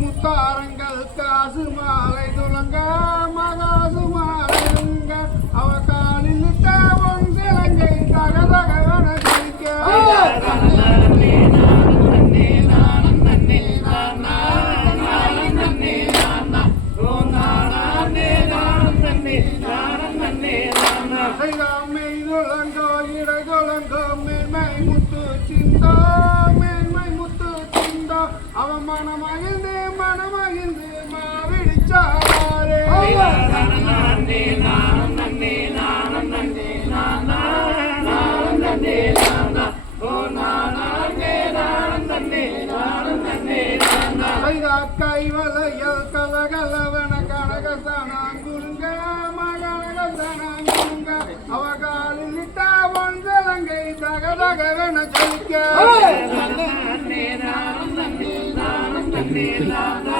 முத்தாரங்கள் காசு மாலை துலங்க மகாசு மாலைங்க அவ காலில் இட்ட பொன் சிலங்கை தக தகவன மெய்துலங்கோ இடதுலங்கோ மேன்மை மேன்மை முத்து சிந்தோ. அவன் மனமகிழ்ந்து மனமகிழ்ந்து மாவிடிச்சாரே கைவலையல் கலகலவன கனகசனாங்குருங்க மகனகசனாங்குருங்க. அவ காலில் இட்ட ஒன்றலங்கை தக தகவன Manana.